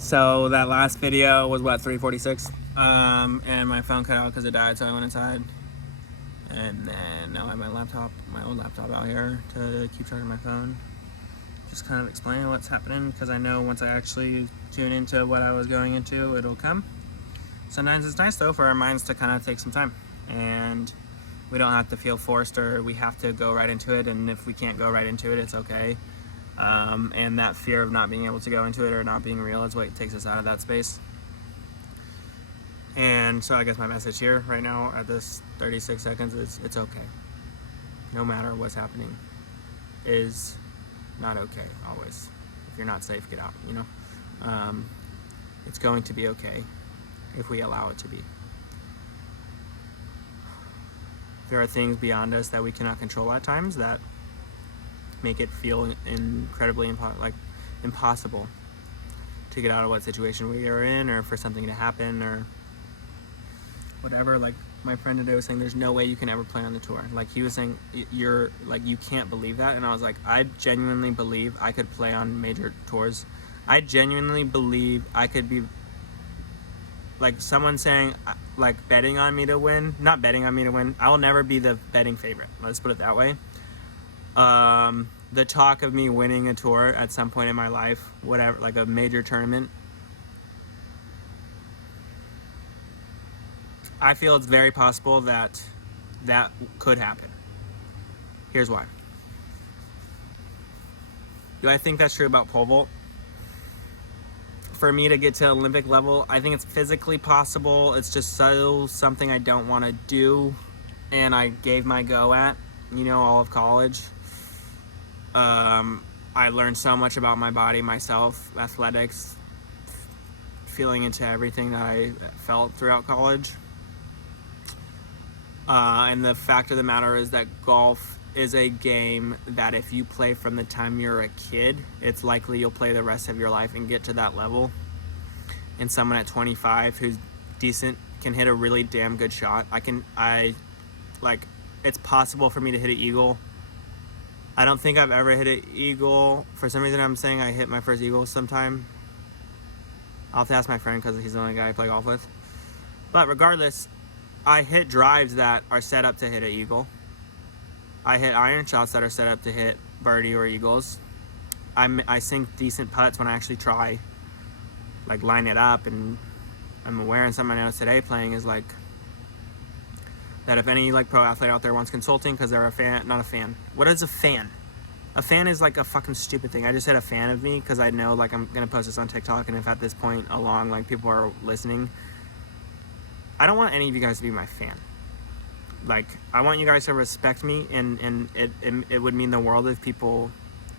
So that last video was what, 3:46, and my phone cut out because it died, so I went inside, and then now I have my laptop, my old laptop out here to keep charging my phone. Just kind of explain what's happening, because I know once I actually tune into what I was going into, it'll come. Sometimes it's nice though for our minds to kind of take some time, and we don't have to feel forced or we have to go right into it, and if we can't go right into it, it's okay. And that fear of not being able to go into it or not being real is what takes us out of that space. And so I guess my message here right now at this 36 seconds is it's okay. No matter what's happening is not okay always. If you're not safe, get out, you know? It's going to be okay if we allow it to be. There are things beyond us that we cannot control at times that make it feel incredibly impossible to get out of what situation we are in, or for something to happen or whatever. Like my friend today was saying, there's no way you can ever play on the tour. Like he was saying, you're like, you can't believe that. And I was like, I genuinely believe I could play on major tours. I genuinely believe I could be, like someone saying, like betting on me to win, not betting on me to win. I will never be the betting favorite. Let's put it that way. The talk of me winning a tour at some point in my life, whatever, like a major tournament, I feel it's very possible that that could happen. Here's why. Do I think that's true about pole vault? For me to get to Olympic level, I think it's physically possible. It's just so something I don't want to do, and I gave my go at, you know, all of college. I learned so much about my body, myself, athletics, feeling into everything that I felt throughout college. And the fact of the matter is that golf is a game that if you play from the time you're a kid, it's likely you'll play the rest of your life and get to that level. And someone at 25 who's decent can hit a really damn good shot. It's possible for me to hit an eagle. I don't think I've ever hit an eagle. For some reason, I'm saying I hit my first eagle sometime. I'll have to ask my friend because he's the only guy I play golf with. But regardless, I hit drives that are set up to hit an eagle. I hit iron shots that are set up to hit birdie or eagles. I sink decent putts when I actually try, like line it up. And I'm aware, and something I noticed today playing is like that if any like pro athlete out there wants consulting because they're a fan, not a fan. What is a fan? A fan is like a fucking stupid thing. I just said a fan of me because I know like I'm gonna post this on TikTok, and if at this point along like people are listening, I don't want any of you guys to be my fan. Like I want you guys to respect me, and it would mean the world if people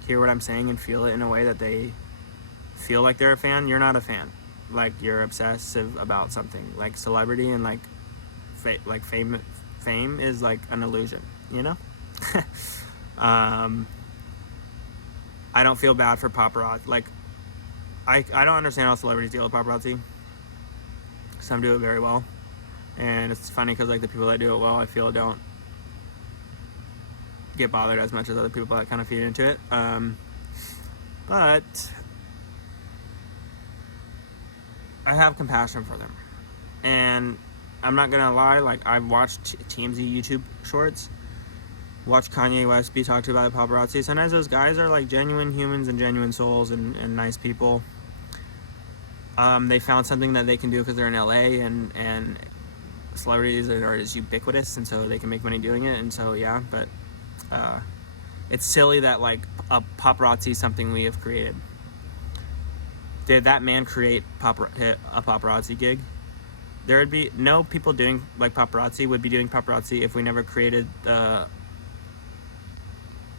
hear what I'm saying and feel it in a way that they feel like they're a fan. You're not a fan. Like you're obsessive about something. Like celebrity and like fame is like an illusion, you know? I don't feel bad for paparazzi. Like I don't understand how celebrities deal with paparazzi. Some do it very well, and it's funny because like the people that do it well, I feel don't get bothered as much as other people that kind of feed into it. But I have compassion for them, and I'm not gonna lie, like I've watched TMZ YouTube shorts, watched Kanye West be talked to by the paparazzi. Sometimes those guys are like genuine humans and genuine souls and nice people. They found something that they can do because they're in LA, and celebrities are just ubiquitous, and so they can make money doing it. And so yeah, but it's silly that like a paparazzi is something we have created. Did that man create a paparazzi gig? There would be no people doing like paparazzi would be doing paparazzi if we never created the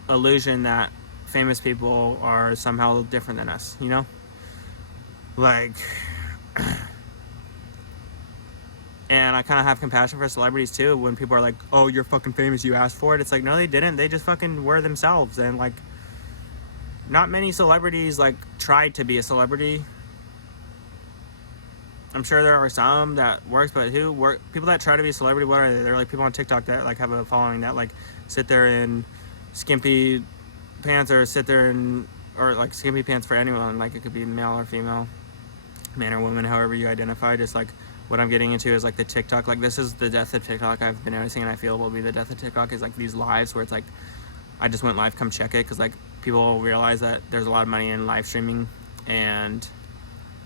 illusion that famous people are somehow different than us, you know? Like, and I kind of have compassion for celebrities too when people are like, oh, you're fucking famous, you asked for it. It's like, no, they didn't. They just fucking were themselves. And like, not many celebrities like tried to be a celebrity. I'm sure there are some that works, but people that try to be a celebrity, what are they? They're like people on TikTok that like have a following that like sit there in skimpy pants or sit there in, or like skimpy pants for anyone, like it could be male or female. man or woman, however you identify. Just like what I'm getting into is like the TikTok, like this is the death of TikTok I've been noticing, and I feel will be the death of TikTok, is like these lives where it's like, I just went live, come check it, because like people realize that there's a lot of money in live streaming, and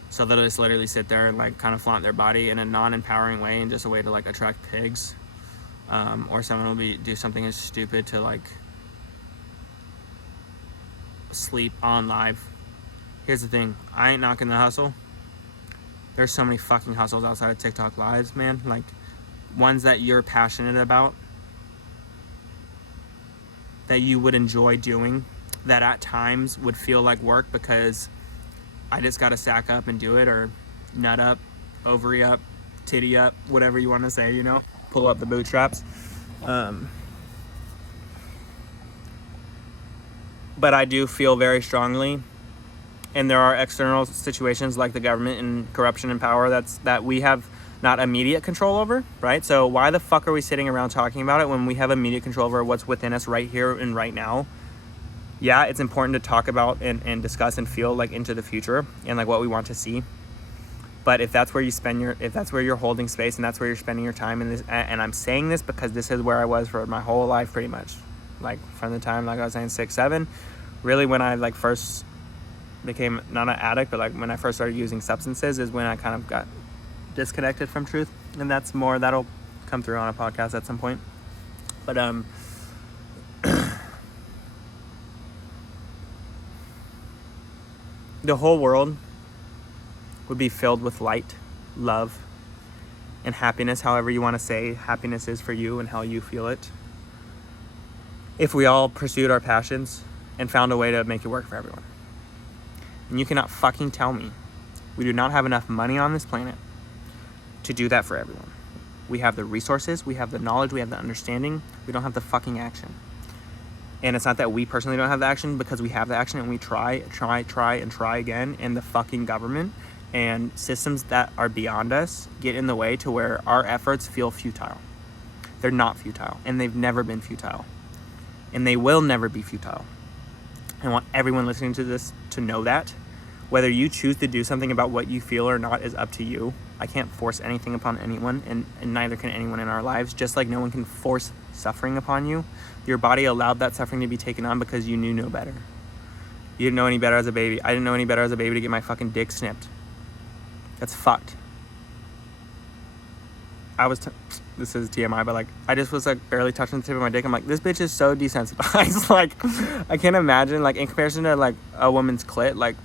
so they'll just literally sit there and like kind of flaunt their body in a non-empowering way and just a way to like attract pigs, or someone will do something as stupid to like sleep on live. Here's the thing, I ain't knocking the hustle. There's so many fucking hustles outside of TikTok lives, man. Like ones that you're passionate about, that you would enjoy doing, that at times would feel like work because I just gotta sack up and do it, or nut up, ovary up, titty up, whatever you want to say, you know, pull up the bootstraps. But I do feel very strongly, and there are external situations like the government and corruption and power that we have not immediate control over, right? So why the fuck are we sitting around talking about it when we have immediate control over what's within us right here and right now? Yeah, it's important to talk about and discuss and feel like into the future and like what we want to see. But if that's where you if that's where you're holding space and that's where you're spending your time in this, and I'm saying this because this is where I was for my whole life pretty much, like from the time, like I was saying, 6, 7, really when I like first became not an addict, but like when I first started using substances is when I kind of got disconnected from truth, and that'll come through on a podcast at some point. But the whole world would be filled with light, love, and happiness, however you want to say happiness is for you and how you feel it, if we all pursued our passions and found a way to make it work for everyone. And you cannot fucking tell me we do not have enough money on this planet to do that for everyone. We have the resources, we have the knowledge, we have the understanding. We don't have the fucking action. And it's not that we personally don't have the action, because we have the action and we try again, and the fucking government and systems that are beyond us get in the way to where our efforts feel futile. They're not futile, and they've never been futile. And they will never be futile. I want everyone listening to this to know that. Whether you choose to do something about what you feel or not is up to you. I can't force anything upon anyone, and neither can anyone in our lives, just like no one can force suffering upon you. Your body allowed that suffering to be taken on because you knew no better. You didn't know any better as a baby. I didn't know any better as a baby to get my fucking dick snipped. That's fucked. This is TMI, but like I just was like barely touching the tip of my dick. I'm like, this bitch is so desensitized. Like I can't imagine, like in comparison to like a woman's clit, like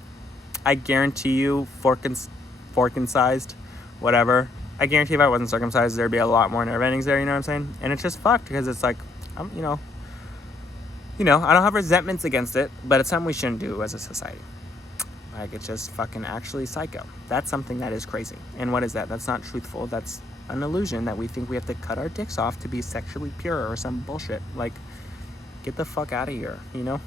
I guarantee you fork sized, whatever. I guarantee if I wasn't circumcised, there'd be a lot more nerve endings there, you know what I'm saying? And it's just fucked because it's like, you know, I don't have resentments against it, but it's something we shouldn't do as a society. Like, it's just fucking actually psycho. That's something that is crazy. And what is that? That's not truthful. That's an illusion that we think we have to cut our dicks off to be sexually pure or some bullshit. Like, get the fuck out of here, you know?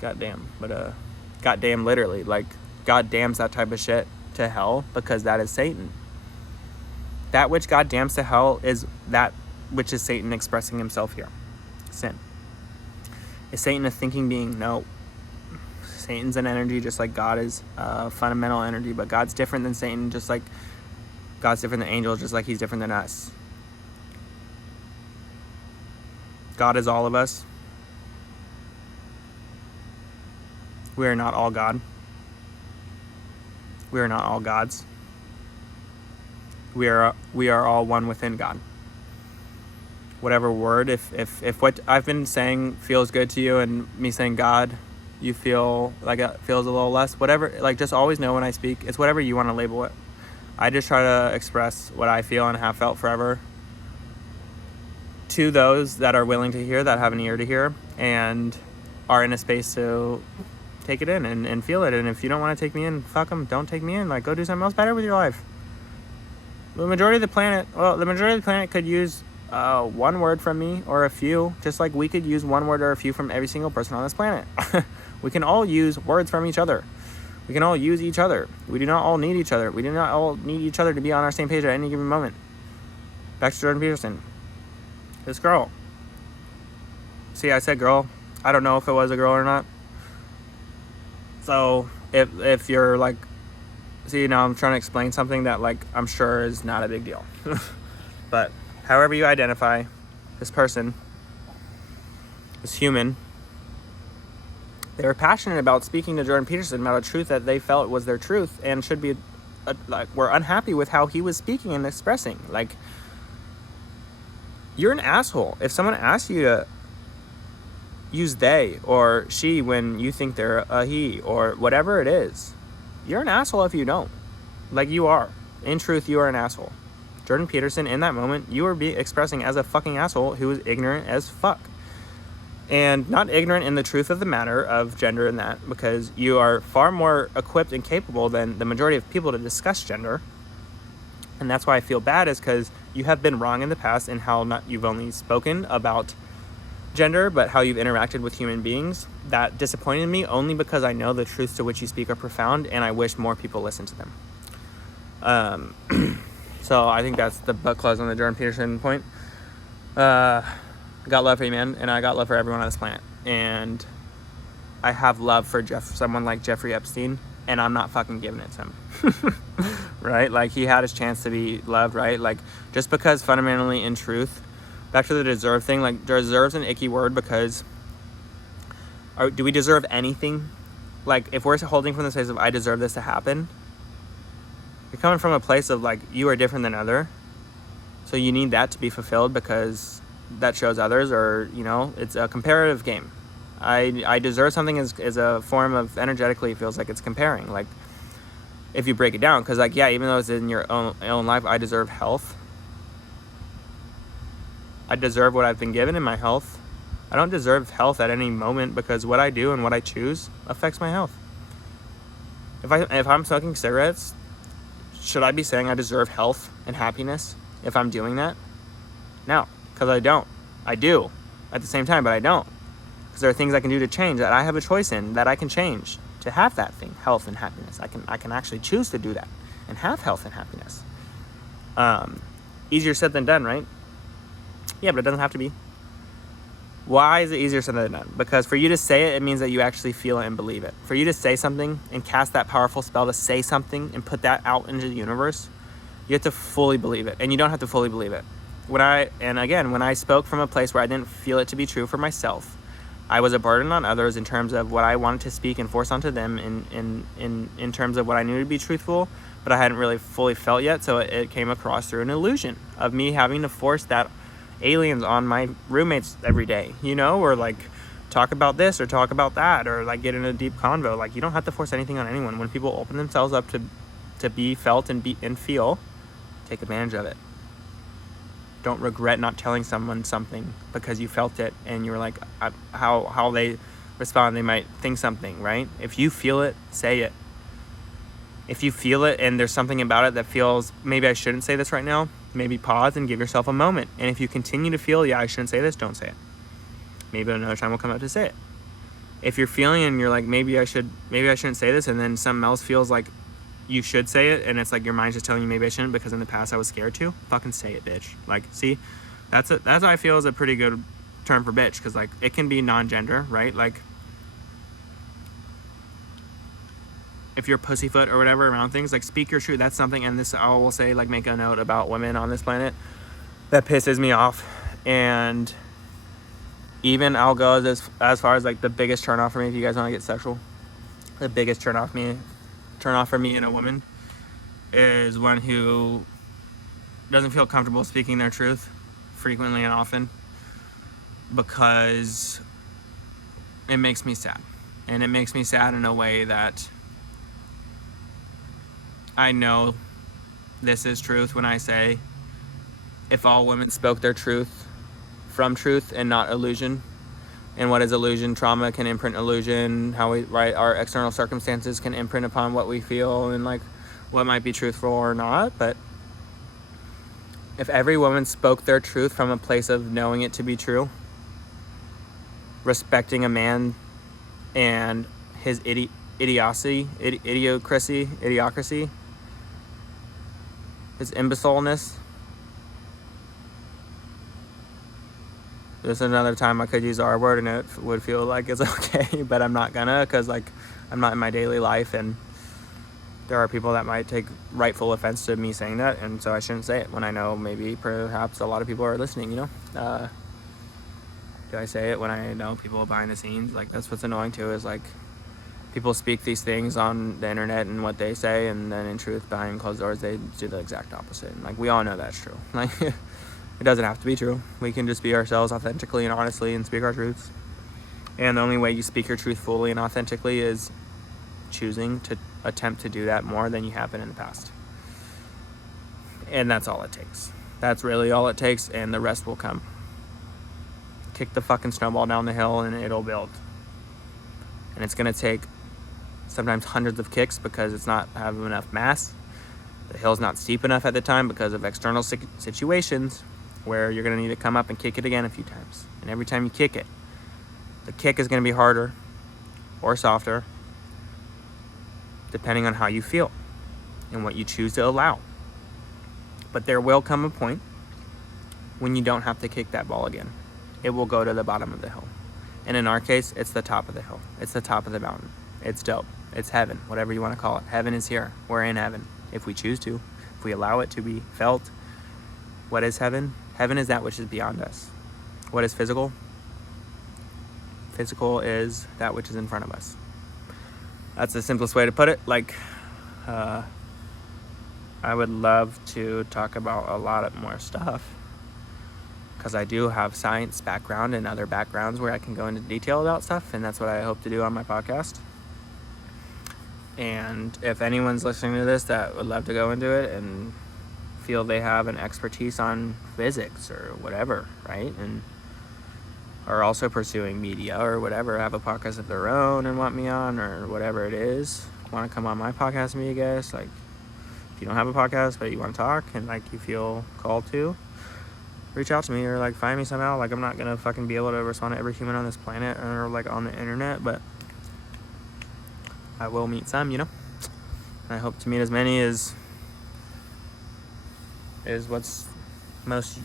Goddamn. But, goddamn literally. Like, God damns that type of shit to hell because that is Satan. That which God damns to hell is that which is Satan expressing himself here. Sin. Is Satan a thinking being? No. Satan's an energy just like God is a fundamental energy, but God's different than Satan, just like God's different than angels, just like he's different than us. God is all of us. We are not all God. We are not all gods. We are all one within God. Whatever word, if what I've been saying feels good to you, and me saying God, you feel like it feels a little less, whatever, like just always know when I speak, it's whatever you want to label it. I just try to express what I feel and have felt forever to those that are willing to hear, that have an ear to hear, and are in a space to take it in and feel it. And if you don't want to take me in, fuck them, don't take me in. Like, go do something else better with your life. The majority of the planet could use one word from me or a few, just like we could use one word or a few from every single person on this planet. We can all use words from each other. We can all use each other. We do not all need each other. We do not all need each other to be on our same page at any given moment. Back to Jordan Peterson. This girl. See, I said girl. I don't know if it was a girl or not. So if you're like See, now I'm trying to explain something that, like, I'm sure is not a big deal. But however you identify this person, this human, they were passionate about speaking to Jordan Peterson about a truth that they felt was their truth and should be, like, were unhappy with how he was speaking and expressing. Like, you're an asshole. If someone asks you to use they or she when you think they're a he or whatever it is, you're an asshole if you don't. Like, you are. In truth, you are an asshole. Jordan Peterson, in that moment, you were expressing as a fucking asshole who was ignorant as fuck. And not ignorant in the truth of the matter of gender and that, because you are far more equipped and capable than the majority of people to discuss gender. And that's why I feel bad, is because you have been wrong in the past in how not you've only spoken about gender, but how you've interacted with human beings. That disappointed me, only because I know the truths to which you speak are profound, and I wish more people listen to them. So I think that's the butt close on the Jordan Peterson point. I got love for you, man, and I got love for everyone on this planet. And I have love for someone like Jeffrey Epstein, and I'm not fucking giving it to him. Right? Like, he had his chance to be loved, right? Like, just because fundamentally, in truth, back to the deserve thing, like, deserve's an icky word, because do we deserve anything? Like, if we're holding from the space of I deserve this to happen, you're coming from a place of, like, you are different than other, so you need that to be fulfilled because that shows others, or, you know, it's a comparative game. I deserve something is a form of, energetically, it feels like it's comparing. Like, if you break it down, because, like, yeah, even though it's in your own life, I deserve health. I deserve what I've been given in my health. I don't deserve health at any moment, because what I do and what I choose affects my health. If I'm smoking cigarettes, should I be saying I deserve health and happiness if I'm doing that? No, because I don't. I do at the same time, but I don't. Because there are things I can do to change, that I have a choice in, that I can change to have that thing, health and happiness. I can actually choose to do that and have health and happiness. Easier said than done, right? Yeah, but it doesn't have to be. Why is it easier said than done? Because for you to say it, it means that you actually feel it and believe it. For you to say something and cast that powerful spell to say something and put that out into the universe, you have to fully believe it. And you don't have to fully believe it. When I spoke from a place where I didn't feel it to be true for myself, I was a burden on others in terms of what I wanted to speak and force onto them in terms of what I knew to be truthful, but I hadn't really fully felt yet, so it came across through an illusion of me having to force that aliens on my roommates every day, you know, or like talk about this or talk about that, or like get in a deep convo. Like, you don't have to force anything on anyone. When people open themselves up to be felt and feel, take advantage of it. Don't regret not telling someone something because you felt it and you were like, how they respond, they might think something, right? If you feel it, say it. If you feel it and there's something about it that feels, maybe I shouldn't say this right now, maybe pause and give yourself a moment. And if you continue to feel, yeah, I shouldn't say this, don't say it. Maybe another time will come out to say it. If you're feeling and you're like, maybe I shouldn't say this, and then something else feels like you should say it, and it's like your mind's just telling you maybe I shouldn't because in the past I was scared to, fucking say it, bitch. Like, see, that's what I feel is a pretty good term for bitch, because, like, it can be non-gender, right? Like, if you're pussyfoot or whatever around things, like, speak your truth. That's something, and this I will say, like, make a note about women on this planet that pisses me off. And even I'll go as far as, like, the biggest turn off for me, if you guys want to get sexual, the biggest turn off for me in a woman is one who doesn't feel comfortable speaking their truth frequently and often, because it makes me sad. And it makes me sad in a way that I know this is truth when I say, if all women spoke their truth from truth and not illusion. And what is illusion? Trauma can imprint illusion. How we, right, our external circumstances can imprint upon what we feel and, like, what might be truthful or not. But if every woman spoke their truth from a place of knowing it to be true, respecting a man and his idiocracy, his imbecileness. This is another time I could use the R word and it would feel like it's okay, but I'm not gonna, because, like, I'm not in my daily life, and there are people that might take rightful offense to me saying that, and so I shouldn't say it when I know maybe perhaps a lot of people are listening, you know? Do I say it when I know people behind the scenes? Like, that's what's annoying too, is like people speak these things on the internet and what they say, and then in truth, behind closed doors, they do the exact opposite. And like, we all know that's true. Like, it doesn't have to be true. We can just be ourselves authentically and honestly and speak our truths. And the only way you speak your truth fully and authentically is choosing to attempt to do that more than you have been in the past. And that's all it takes. That's really all it takes, and the rest will come. Kick the fucking snowball down the hill and it'll build. And it's gonna take sometimes hundreds of kicks because it's not having enough mass. The hill's not steep enough at the time because of external situations where you're gonna need to come up and kick it again a few times. And every time you kick it, the kick is gonna be harder or softer, depending on how you feel and what you choose to allow. But there will come a point when you don't have to kick that ball again. It will go to the bottom of the hill. And in our case, it's the top of the hill. It's the top of the mountain. It's dope. It's heaven, whatever you want to call it. Heaven is here. We're in heaven, if we choose to. If we allow it to be felt. What is heaven? Heaven is that which is beyond us. What is physical? Physical is that which is in front of us. That's the simplest way to put it. Like, I would love to talk about a lot more stuff, because I do have science background and other backgrounds where I can go into detail about stuff, and that's what I hope to do on my podcast. And if anyone's listening to this that would love to go into it and feel they have an expertise on physics or whatever, right, and are also pursuing media or whatever, have a podcast of their own and want me on, or whatever it is, want to come on my podcast with me, I guess, like, if you don't have a podcast but you want to talk and like you feel called to, reach out to me or like find me somehow. Like, I'm not gonna fucking be able to respond to every human on this planet or like on the internet, but I will meet some, you know. And I hope to meet as many as is what's most